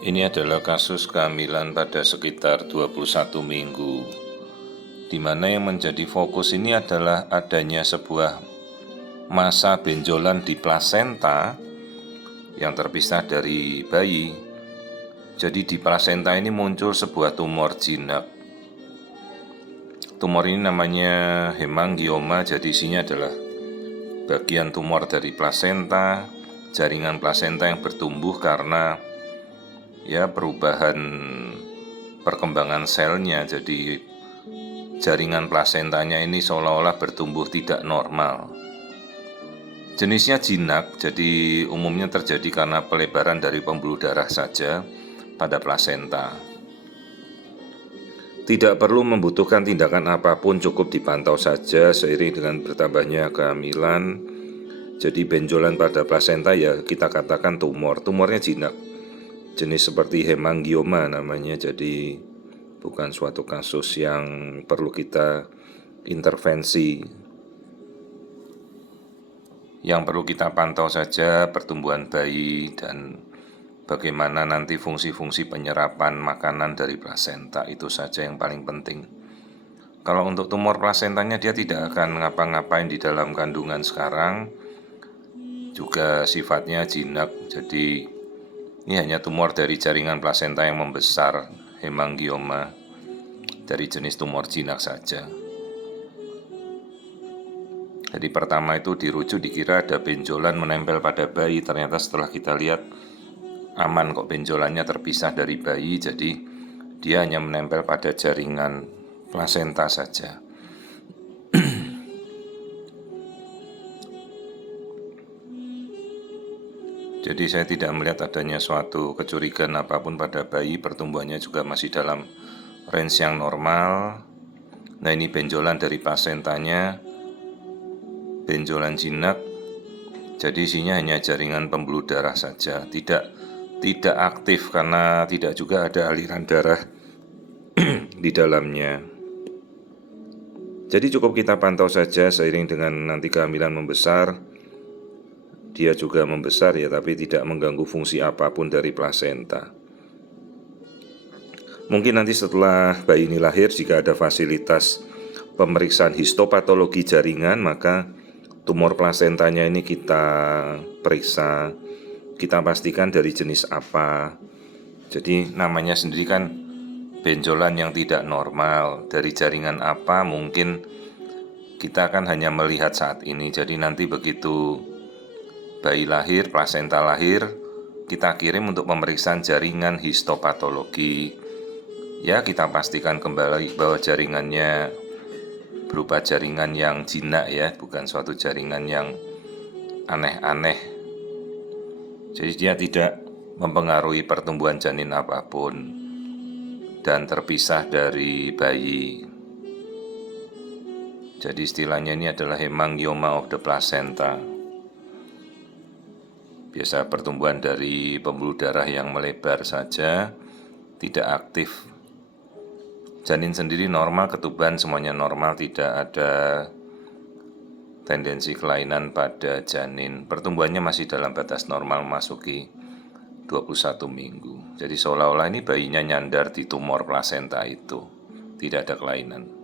Ini adalah kasus kehamilan pada sekitar 21 minggu, di mana yang menjadi fokus ini adalah adanya sebuah massa benjolan di plasenta yang terpisah dari bayi. Jadi di plasenta ini muncul sebuah tumor jinak. Tumor ini namanya hemangioma, jadi isinya adalah bagian tumor dari plasenta, jaringan plasenta yang bertumbuh karena perubahan perkembangan selnya. Jadi jaringan plasentanya ini seolah-olah bertumbuh tidak normal. Jenisnya jinak, jadi umumnya terjadi karena pelebaran dari pembuluh darah saja pada plasenta. Tidak perlu membutuhkan tindakan apapun, cukup dipantau saja seiring dengan bertambahnya kehamilan. Jadi benjolan pada plasenta ya kita katakan tumor. Tumornya jinak, jenis seperti hemangioma namanya. Jadi bukan suatu kasus yang perlu kita intervensi. Yang perlu kita pantau saja pertumbuhan bayi dan bagaimana nanti fungsi-fungsi penyerapan makanan dari plasenta, itu saja yang paling penting. Kalau untuk tumor plasentanya dia tidak akan ngapa-ngapain di dalam kandungan sekarang, juga sifatnya jinak. Jadi ini hanya tumor dari jaringan plasenta yang membesar, hemangioma, dari jenis tumor jinak saja. Jadi pertama itu dirujuk, dikira ada benjolan menempel pada bayi, ternyata setelah kita lihat aman kok, benjolannya terpisah dari bayi, jadi dia hanya menempel pada jaringan plasenta saja. Jadi saya tidak melihat adanya suatu kecurigaan apapun pada bayi, pertumbuhannya juga masih dalam range yang normal. Nah ini benjolan dari plasentanya, benjolan jinak, jadi isinya hanya jaringan pembuluh darah saja, tidak aktif karena tidak juga ada aliran darah di dalamnya. Jadi cukup kita pantau saja seiring dengan nanti kehamilan membesar. Dia juga membesar ya, tapi tidak mengganggu fungsi apapun dari plasenta. Mungkin nanti setelah bayi ini lahir, jika ada fasilitas pemeriksaan histopatologi jaringan, maka tumor plasentanya ini kita periksa, kita pastikan dari jenis apa. Jadi namanya sendiri kan benjolan yang tidak normal, dari jaringan apa mungkin kita kan hanya melihat saat ini. Jadi nanti begitu bayi lahir, plasenta lahir, kita kirim untuk pemeriksaan jaringan histopatologi. Ya kita pastikan kembali bahwa jaringannya berupa jaringan yang jinak ya, bukan suatu jaringan yang aneh-aneh. Jadi dia tidak mempengaruhi pertumbuhan janin apapun dan terpisah dari bayi. Jadi istilahnya ini adalah hemangioma of the placenta. Biasa pertumbuhan dari pembuluh darah yang melebar saja, tidak aktif. Janin sendiri normal, ketuban semuanya normal, tidak ada tendensi kelainan pada janin. Pertumbuhannya masih dalam batas normal, memasuki 21 minggu. Jadi seolah-olah ini bayinya nyandar di tumor plasenta itu, tidak ada kelainan.